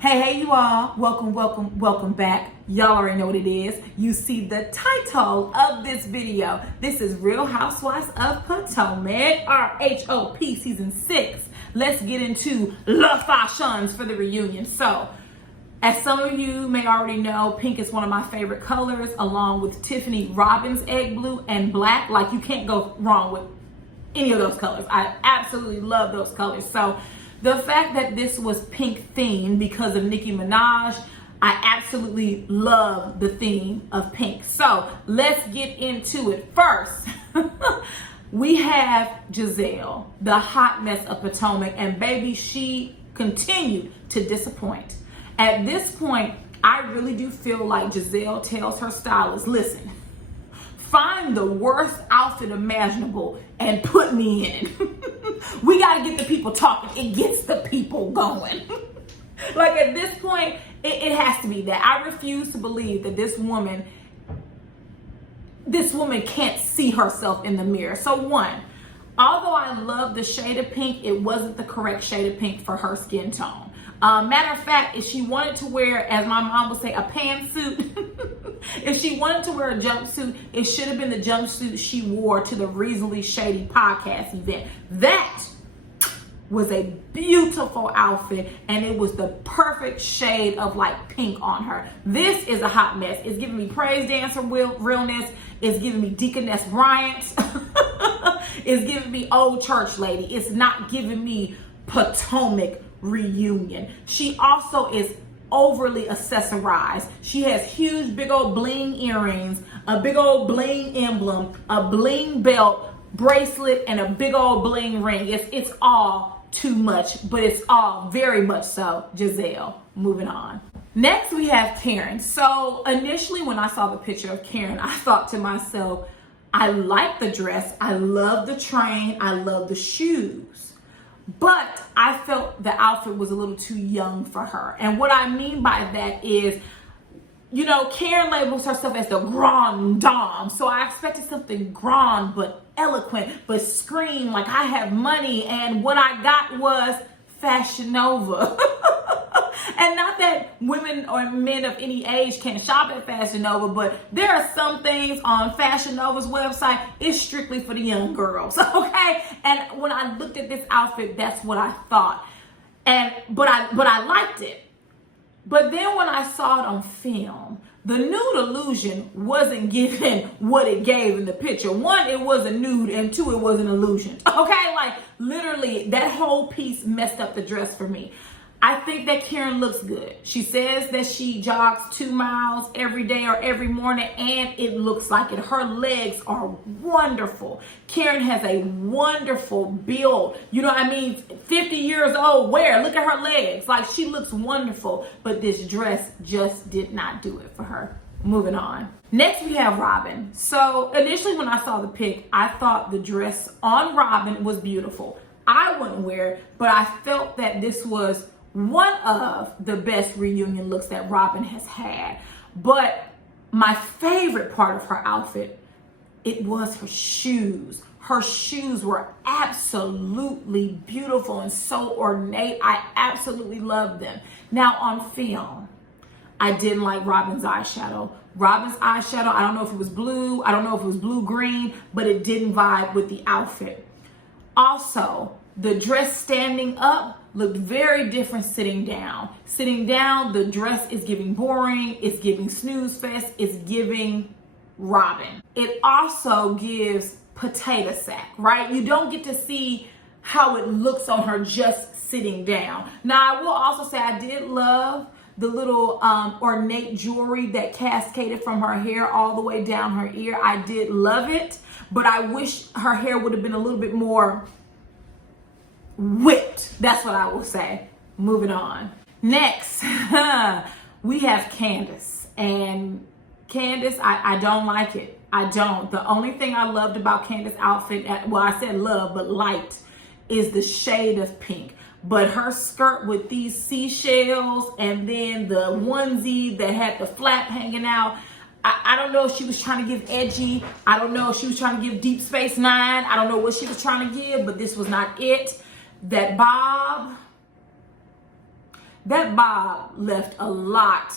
Hey, you all. Welcome back. Y'all already know what it is. You see the title of this video. This is Real Housewives of Potomac, RHOP Season 6. Let's get into Le Fashions for the reunion. So, as some of you may already know, pink is one of my favorite colors, along with Tiffany Robin's egg blue and black. Like, you can't go wrong with any of those colors. I absolutely love those colors. So, the fact that this was pink themed because of Nicki Minaj, I absolutely love the theme of pink. So let's get into it. First, we have Giselle, the hot mess of Potomac, and baby, she continued to disappoint. At this point, I really do feel like Giselle tells her stylist, listen, find the worst outfit imaginable and put me in. We gotta get the people talking. It gets the people going. Like at this point, it has to be that. I refuse to believe that this woman can't see herself in the mirror. So one, although I love the shade of pink, it wasn't the correct shade of pink for her skin tone. Matter of fact, if she wanted to wear, as my mom would say, a pantsuit, if she wanted to wear a jumpsuit, it should have been the jumpsuit she wore to the Reasonably Shady podcast event. That was a beautiful outfit, and it was the perfect shade of like pink on her. This is a hot mess. It's giving me praise dancer realness. It's giving me Deaconess Bryant. It's giving me old church lady. It's not giving me Potomac reunion. She also is overly accessorized. She has huge big old bling earrings, a big old bling emblem, a bling belt, bracelet, and a big old bling ring. It's all too much, but it's all very much so Giselle. Moving on. Next we have Karen. So initially when I saw the picture of Karen, I thought to myself, I like the dress, I love the train, I love the shoes, but I felt the outfit was a little too young for her. And what I mean by that is, you know, Karen labels herself as the grande dame. So I expected something grand, but eloquent, but scream like I have money. And what I got was Fashion Nova. And not that women or men of any age can shop at Fashion Nova, but there are some things on Fashion Nova's website, it's strictly for the young girls, okay? And when I looked at this outfit, that's what I thought. But I liked it. But then when I saw it on film, the nude illusion wasn't giving what it gave in the picture. One, it was a nude, and two, it was an illusion. Okay, like literally that whole piece messed up the dress for me. I think that Karen looks good. She says that she jogs 2 miles every day or every morning, and it looks like it. Her legs are wonderful. Karen has a wonderful build. You know what I mean? 50 years old, look at her legs. Like, she looks wonderful, but this dress just did not do it for her. Moving on. Next, we have Robin. So initially when I saw the pic, I thought the dress on Robin was beautiful. I wouldn't wear it, but I felt that this was one of the best reunion looks that Robin has had. But my favorite part of her outfit, it was her shoes. Her shoes were absolutely beautiful and so ornate. I absolutely loved them. Now on film, I didn't like Robin's eyeshadow. Robin's eyeshadow, I don't know if it was blue, I don't know if it was blue-green, but it didn't vibe with the outfit. Also, the dress standing up looked very different sitting down. Sitting down, the dress is giving boring, it's giving snooze fest, it's giving Robin. It also gives potato sack, right? You don't get to see how it looks on her just sitting down. Now, I will also say I did love the little ornate jewelry that cascaded from her hair all the way down her ear. I did love it, but I wish her hair would have been a little bit more whipped. That's what I will say. Moving on. Next, we have Candice. And Candice, I don't like it. I don't. The only thing I loved about Candice's outfit, well, I said love, but liked, is the shade of pink. But her skirt with these seashells and then the onesie that had the flap hanging out, I don't know if she was trying to give edgy. I don't know if she was trying to give Deep Space Nine. I don't know what she was trying to give, but this was not it. That bob, that bob left a lot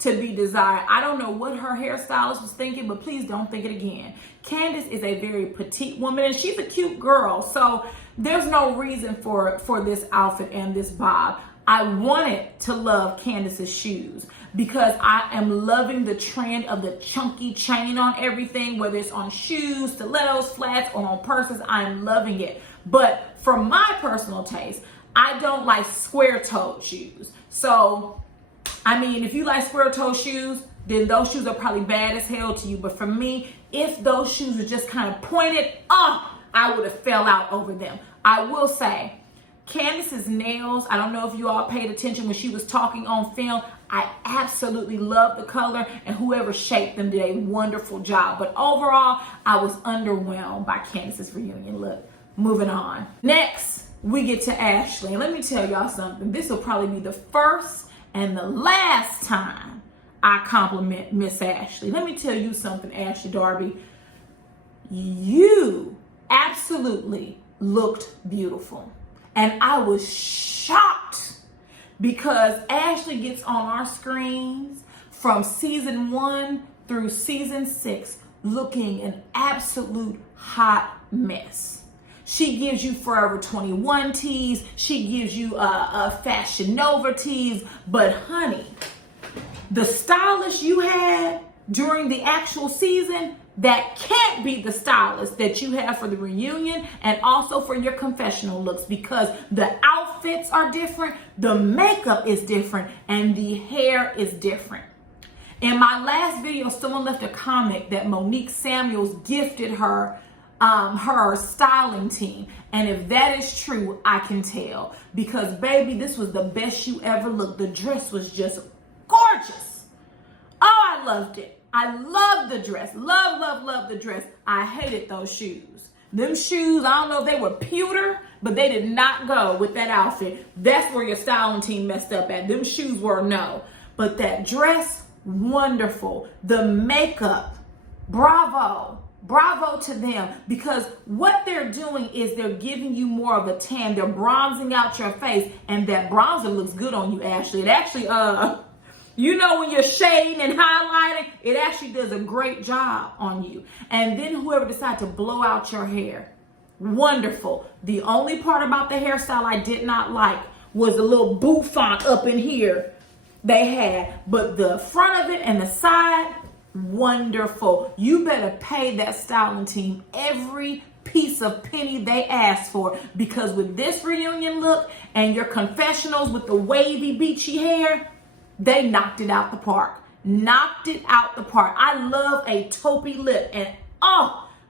to be desired. I don't know what her hairstylist was thinking, but please don't think it again. Candice is a very petite woman and she's a cute girl. So there's no reason for this outfit and this bob. I wanted to love Candice's shoes because I am loving the trend of the chunky chain on everything, whether it's on shoes, stilettos, flats, or on purses. I'm loving it. But for my personal taste, I don't like square-toed shoes. So, I mean, if you like square-toed shoes, then those shoes are probably bad as hell to you. But for me, if those shoes are just kind of pointed, I would have fell out over them. I will say, Candice's nails, I don't know if you all paid attention when she was talking on film. I absolutely love the color, and whoever shaped them did a wonderful job. But overall, I was underwhelmed by Candice's reunion look. Moving on. Next, we get to Ashley. And let me tell y'all something. This will probably be the first and the last time I compliment Miss Ashley. Let me tell you something, Ashley Darby. You absolutely looked beautiful. And I was shocked because Ashley gets on our screens from season 1 through season 6 looking an absolute hot mess. She gives you Forever 21 tees. She gives you a Fashion Nova tees. But honey, the stylist you had during the actual season, that can't be the stylist that you have for the reunion and also for your confessional looks, because the outfits are different, the makeup is different, and the hair is different. In my last video, someone left a comment that Monique Samuels gifted her her styling team. And if that is true, I can tell, because baby, this was the best you ever looked. The dress was just gorgeous. Oh, I loved it. I love the dress. Love, love, love the dress. I hated those shoes. Them shoes, I don't know if they were pewter, but they did not go with that outfit. That's where your styling team messed up at. Them shoes were no. But that dress, wonderful. The makeup, bravo. Bravo to them, because what they're doing is they're giving you more of a tan. They're bronzing out your face, and that bronzer looks good on you, Ashley. It actually, you know, when you're shading and highlighting, it actually does a great job on you. And then whoever decided to blow out your hair, wonderful. The only part about the hairstyle I did not like was a little bouffant up in here they had, but the front of it and the side, wonderful. You better pay that styling team every piece of penny they asked for, because with this reunion look and your confessionals with the wavy beachy hair, they knocked it out the park. Knocked it out the park. I love a taupey lip, and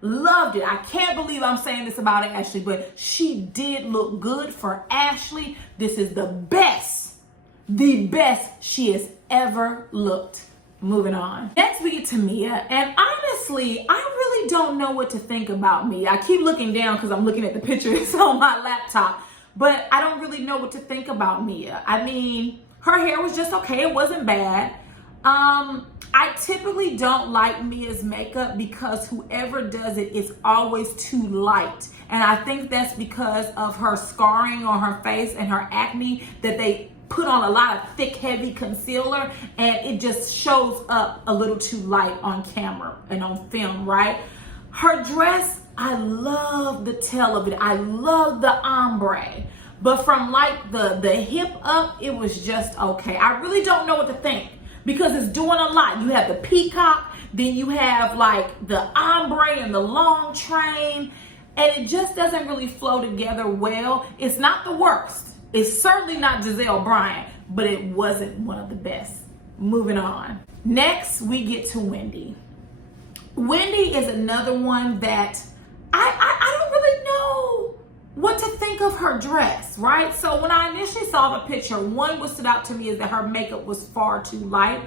loved it. I can't believe I'm saying this about Ashley, but she did look good for Ashley. This is the best she has ever looked. Moving on. Next we get to Mia, and honestly, I really don't know what to think about Mia. I keep looking down because I'm looking at the pictures on my laptop, but I don't really know what to think about Mia. I mean, her hair was just okay. It wasn't bad. I typically don't like Mia's makeup because whoever does it is always too light. And I think that's because of her scarring on her face and her acne, that they put on a lot of thick, heavy concealer, and it just shows up a little too light on camera and on film, right? Her dress, I love the tail of it. I love the ombre. But from like the hip up, it was just okay. I really don't know what to think because it's doing a lot. You have the peacock, then you have like the ombre and the long train, and it just doesn't really flow together well. It's not the worst. It's certainly not Giselle Bryant, but it wasn't one of the best. Moving on. Next, we get to Wendy. Wendy is another one that I don't really know what to think of her dress, right? So when I initially saw the picture, what stood out to me is that her makeup was far too light.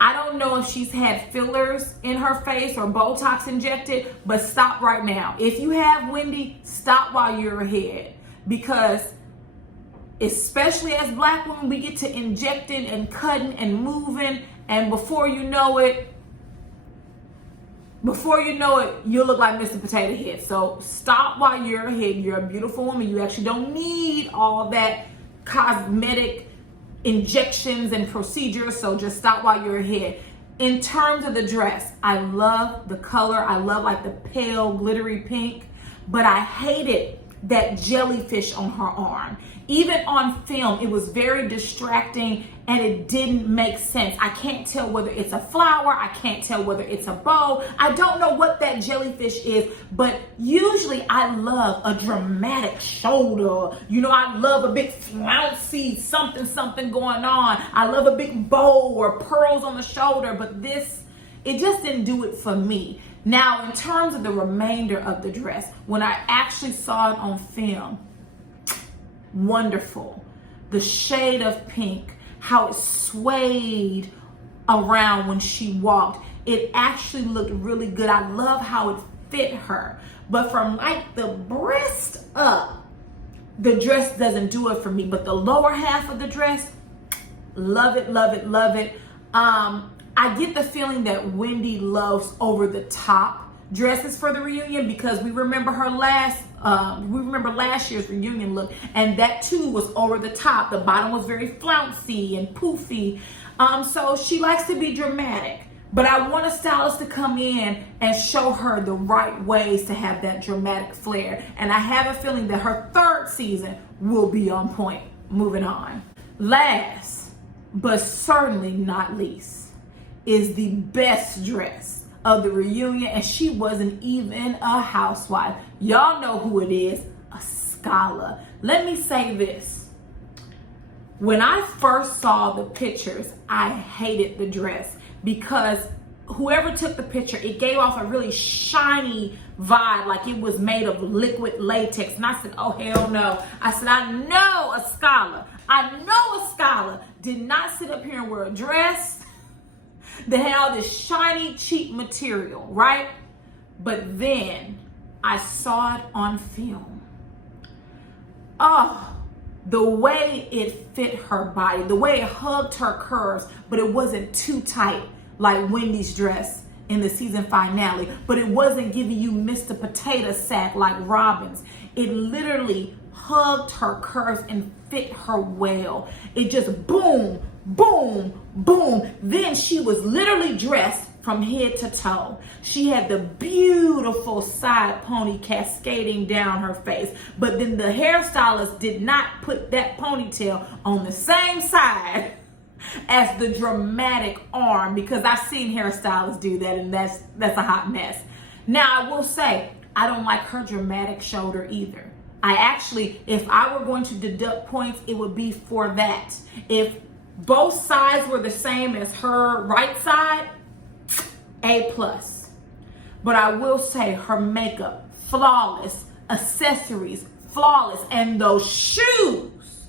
I don't know if she's had fillers in her face or Botox injected, but stop right now. If you have Wendy, stop while you're ahead, because especially as Black women, we get to injecting and cutting and moving, and before you know it, you look like Mr. Potato Head. So stop while you're ahead. You're a beautiful woman. You actually don't need all that cosmetic injections and procedures, so just stop while you're ahead. In terms of the dress, I love the color. I love like the pale glittery pink, but I hated that jellyfish on her arm. Even on film, it was very distracting and it didn't make sense. I can't tell whether it's a flower. I can't tell whether it's a bow. I don't know what that jellyfish is, but usually I love a dramatic shoulder. You know, I love a big flouncy something going on. I love a big bow or pearls on the shoulder, but this, it just didn't do it for me. Now, in terms of the remainder of the dress, when I actually saw it on film, wonderful. The shade of pink, how it swayed around when she walked. It actually looked really good. I love how it fit her. But from like the breast up, the dress doesn't do it for me. But the lower half of the dress, love it, love it, love it. I get the feeling that Wendy loves over the top dresses for the reunion because we remember her last year's reunion look, and that too was over the top. The bottom was very flouncy and poofy. So she likes to be dramatic, but I want a stylist to come in and show her the right ways to have that dramatic flair. And I have a feeling that her third season will be on point. Moving on. Last, but certainly not least, is the best dress of the reunion, and she wasn't even a housewife. Y'all know who it is, a scholar. Let me say this. When I first saw the pictures, I hated the dress because whoever took the picture, it gave off a really shiny vibe, like it was made of liquid latex. And I said, oh, hell no. I said, I know a scholar did not sit up here and wear a dress that had all this shiny, cheap material, right? But then I saw it on film. Oh, the way it fit her body, the way it hugged her curves, but it wasn't too tight like Wendy's dress in the season finale, but it wasn't giving you Mr. Potato Sack like Robin's. It literally hugged her curves and fit her well. It just boom, boom, boom. Then she was literally dressed from head to toe. She had the beautiful side pony cascading down her face, but then the hairstylist did not put that ponytail on the same side as the dramatic arm, because I've seen hairstylists do that, and that's a hot mess. Now, I will say, I don't like her dramatic shoulder either. I actually, if I were going to deduct points, it would be for that. If both sides were the same as her right side, A+. But I will say her makeup, flawless, accessories, flawless, and those shoes,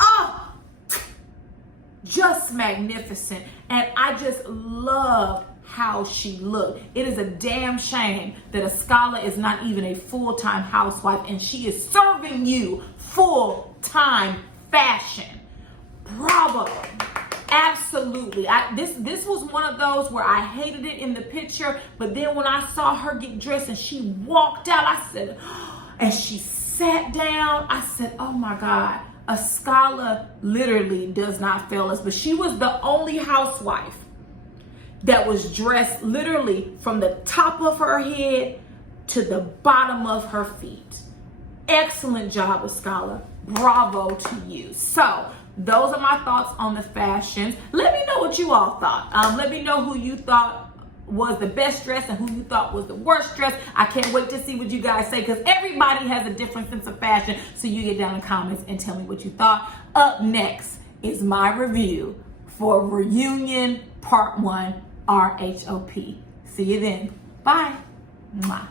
oh, just magnificent. And I just loved how she looked. It is a damn shame that Ascala is not even a full-time housewife and she is serving you full-time fashion. Bravo. Absolutely. This was one of those where I hated it in the picture, but then when I saw her get dressed and she walked out, I said, and she sat down, I said, oh my God, Ascala literally does not fail us. But she was the only housewife that was dressed literally from the top of her head to the bottom of her feet. Excellent job, Ascala. Bravo to you. So those are my thoughts on the fashions. Let me know what you all thought. Let me know who you thought was the best dress and who you thought was the worst dress. I can't wait to see what you guys say, because everybody has a different sense of fashion. So you get down in the comments and tell me what you thought. Up next is my review for Reunion Part 1 RHOP. See you then. Bye. Mwah.